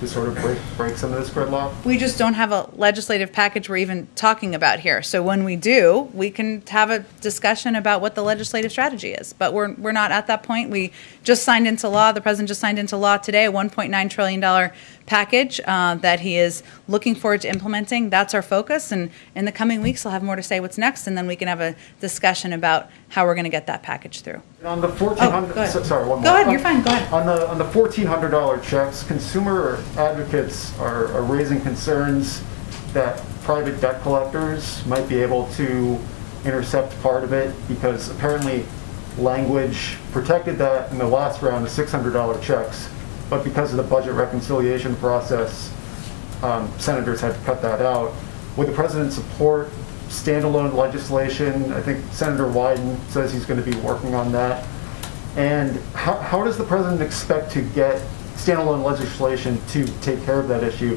to sort of break some of this gridlock? We just don't have a legislative package we're even talking about here. So when we do, we can have a discussion about what the legislative strategy is. But we're not at that point. We just signed into law. The president just signed into law today a $1.9 trillion package that he is looking forward to implementing. That's our focus, and in the coming weeks, I'll have more to say what's next, and then we can have a discussion about how we're going to get that package through. On the $1,400, sorry, one more. Go ahead, you're fine, go ahead. On the $1,400 checks, consumer advocates are raising concerns that private debt collectors might be able to intercept part of it because apparently language protected that in the last round of $600 checks, but because of the budget reconciliation process, senators had to cut that out. Would the president support standalone legislation? I think Senator Wyden says he's going to be working on that. And how does the president expect to get standalone legislation to take care of that issue?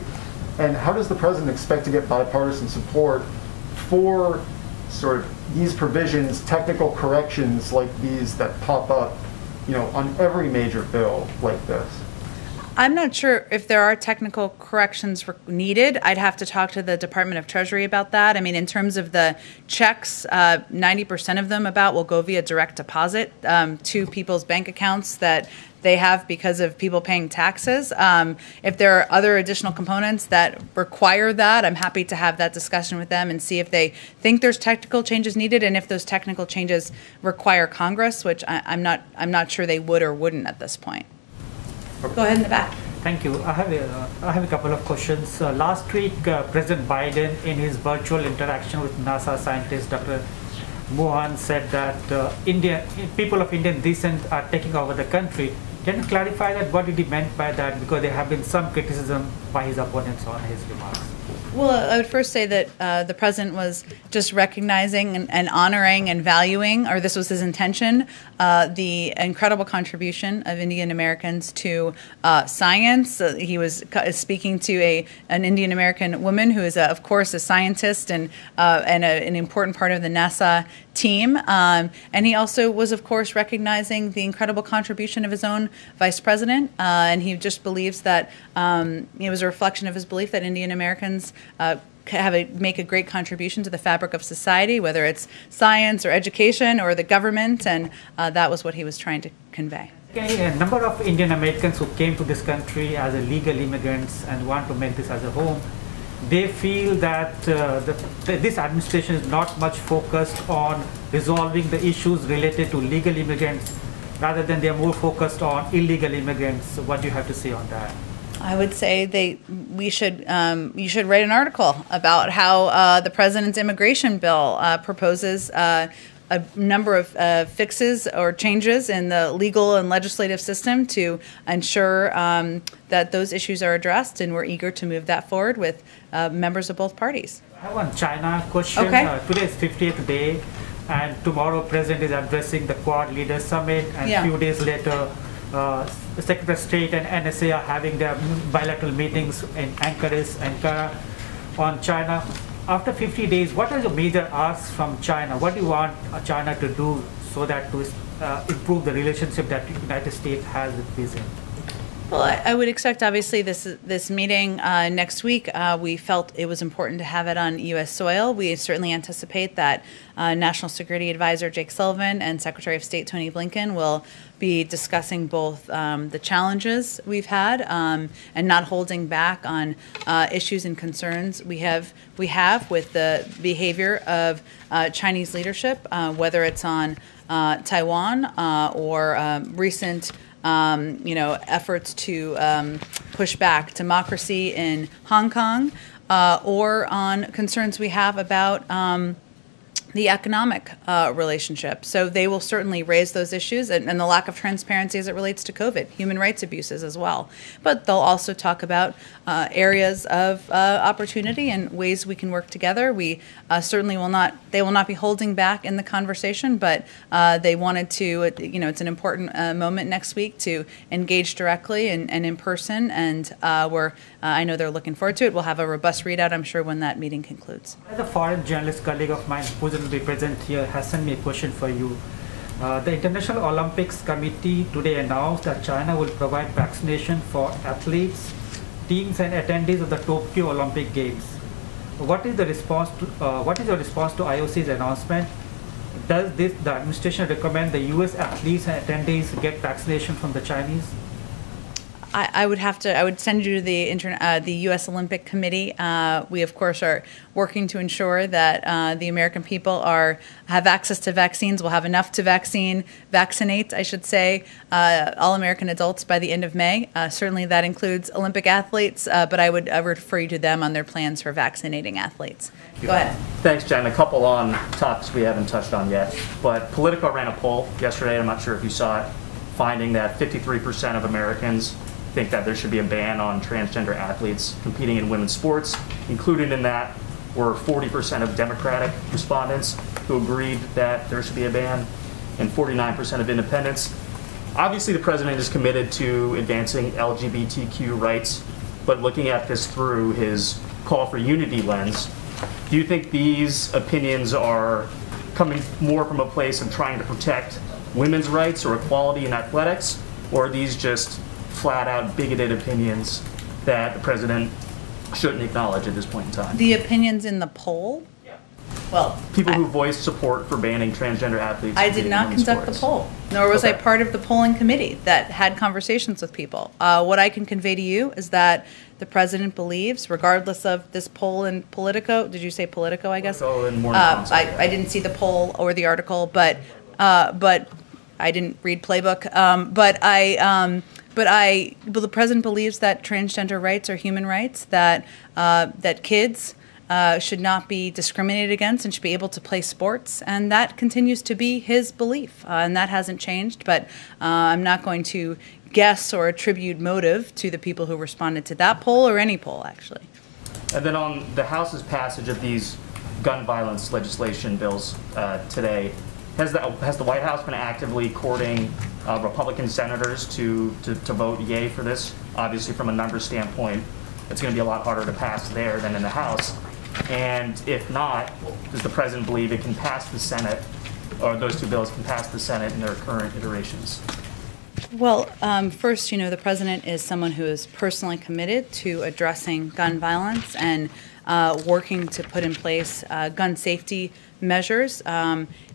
And how does the president expect to get bipartisan support for sort of these provisions, technical corrections like these that pop up, on every major bill like this? I'm not sure if there are technical corrections needed. I'd have to talk to the Department of Treasury about that. I mean, in terms of the checks, 90% of them will go via direct deposit to people's bank accounts that they have because of people paying taxes. If there are other additional components that require that, I'm happy to have that discussion with them and see if they think there's technical changes needed and if those technical changes require Congress, which I'm not sure they would or wouldn't at this point. Go ahead in the back. Thank you. I have a couple of questions. Last week, President Biden, in his virtual interaction with NASA scientist Dr. Mohan, said that people of Indian descent are taking over the country. Can you clarify that? What did he meant by that? Because there have been some criticism by his opponents on his remarks. Well, I would first say that the president was just recognizing and honoring and valuing, or this was his intention, the incredible contribution of Indian Americans to science. He was speaking to an Indian American woman who is, of course, a scientist and an important part of the NASA team. And he also was, of course, recognizing the incredible contribution of his own vice president. And he just believes that it was a reflection of his belief that Indian Americans make a great contribution to the fabric of society, whether it's science or education or the government, and that was what he was trying to convey. Okay, a number of Indian Americans who came to this country as illegal immigrants and want to make this as a home, they feel that this administration is not much focused on resolving the issues related to legal immigrants, rather than they're more focused on illegal immigrants. What do you have to say on that? I would say you should write an article about how the president's immigration bill proposes a number of fixes or changes in the legal and legislative system to ensure that those issues are addressed, and we're eager to move that forward with members of both parties. I have one China question. Okay. Today is 50th day, and tomorrow President is addressing the Quad Leaders Summit, and a few days later the Secretary of State and NSA are having their bilateral meetings in Ankara on China. After 50 days, what are your major asks from China? What do you want China to do so that to improve the relationship that the United States has with Beijing? Well, I would expect, obviously, this meeting next week. We felt it was important to have it on U.S. soil. We certainly anticipate that National Security Advisor Jake Sullivan and Secretary of State Tony Blinken will be discussing both the challenges we've had and not holding back on issues and concerns we have with the behavior of Chinese leadership, whether it's on Taiwan or recent efforts to push back democracy in Hong Kong, or on concerns we have about the economic relationship. So they will certainly raise those issues and the lack of transparency as it relates to COVID, human rights abuses as well. But they'll also talk about areas of opportunity and ways we can work together. We certainly they will not be holding back in the conversation, but they wanted to, it's an important moment next week to engage directly and in person, and I know they're looking forward to it. We'll have a robust readout, I'm sure, when that meeting concludes. The foreign journalist colleague of mine who will be present here has sent me a question for you. The International Olympics Committee today announced that China will provide vaccination for athletes, teams, and attendees of the Tokyo Olympic Games. What is your response to IOC's announcement? does the administration recommend the U.S. athletes and attendees get vaccination from the Chinese? I would send you to the U.S. Olympic Committee. We, of course, are working to ensure that the American people have access to vaccines, will have enough to vaccinate, I should say, all American adults by the end of May. Certainly that includes Olympic athletes, but I would refer you to them on their plans for vaccinating athletes. Go ahead. Thanks, Jen. A couple on topics we haven't touched on yet, but Politico ran a poll yesterday, I'm not sure if you saw it, finding that 53% of Americans think that there should be a ban on transgender athletes competing in women's sports. Included in that were 40% of Democratic respondents who agreed that there should be a ban, and 49% of independents. Obviously, the president is committed to advancing LGBTQ rights, but looking at this through his call for unity lens, do you think these opinions are coming more from a place of trying to protect women's rights or equality in athletics, or are these just flat-out bigoted opinions that the president shouldn't acknowledge at this point in time? The opinions in the poll? Yeah. Well, people who voiced support for banning transgender athletes. I did not conduct the poll, nor was I part of the polling committee that had conversations with people. What I can convey to you is that the president believes, regardless of this poll in Politico, did you say Politico, I guess? Politico and Morning Consult. I didn't see the poll or the article, but I didn't read Playbook. But the president believes that transgender rights are human rights, that kids should not be discriminated against and should be able to play sports, and that continues to be his belief, and that hasn't changed. But I'm not going to guess or attribute motive to the people who responded to that poll or any poll, actually. And then on the House's passage of these gun violence legislation bills today, has the White House been actively courting Republican senators to vote yay for this? Obviously, from a numbers standpoint, it's going to be a lot harder to pass there than in the House. And if not, does the president believe it can pass the Senate, or those two bills can pass the Senate in their current iterations? Well, first, the president is someone who is personally committed to addressing gun violence and working to put in place gun safety measures.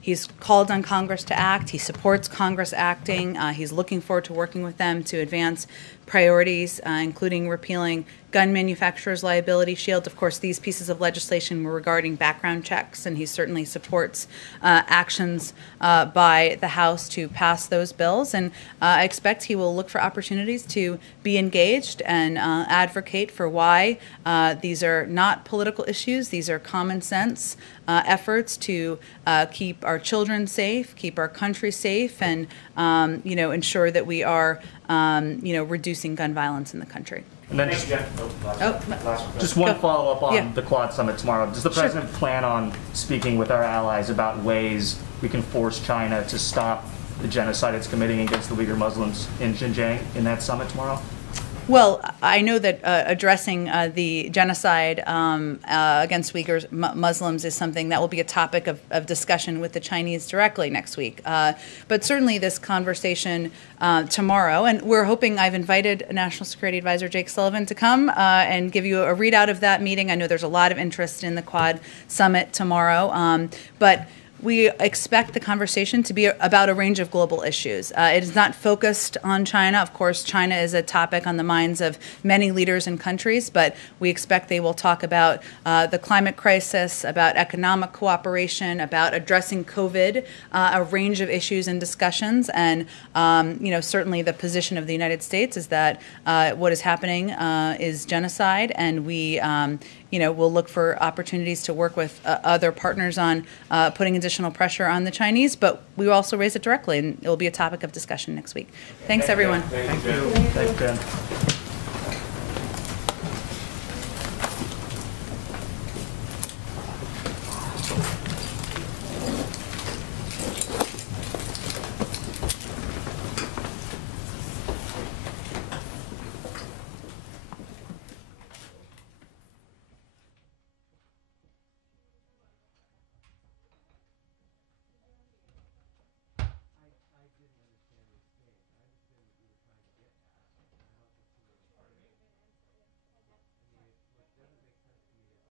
He's called on Congress to act. He supports Congress acting. He's looking forward to working with them to advance priorities, including repealing gun manufacturers' liability shield. Of course, these pieces of legislation were regarding background checks, and he certainly supports actions by the House to pass those bills. And I expect he will look for opportunities to be engaged and advocate for why these are not political issues. These are common sense efforts to keep our children safe, keep our country safe, and ensure that we are reducing gun violence in the country. And then just one follow-up on the Quad Summit tomorrow. Does the president plan on speaking with our allies about ways we can force China to stop the genocide it's committing against the Uyghur Muslims in Xinjiang in that summit tomorrow? Well, I know that addressing the genocide against Uyghur Muslims is something that will be a topic of discussion with the Chinese directly next week. But certainly this conversation tomorrow, and we're hoping, I've invited National Security Advisor Jake Sullivan to come and give you a readout of that meeting. I know there's a lot of interest in the Quad Summit tomorrow, but we expect the conversation to be about a range of global issues. It is not focused on China. Of course, China is a topic on the minds of many leaders and countries, but we expect they will talk about the climate crisis, about economic cooperation, about addressing COVID, a range of issues and discussions. And certainly the position of the United States is that what is happening is genocide, and we we'll look for opportunities to work with other partners on putting additional pressure on the Chinese, but we will also raise it directly, and it will be a topic of discussion next week. Thanks, everyone. Thank you. Thanks, Jen.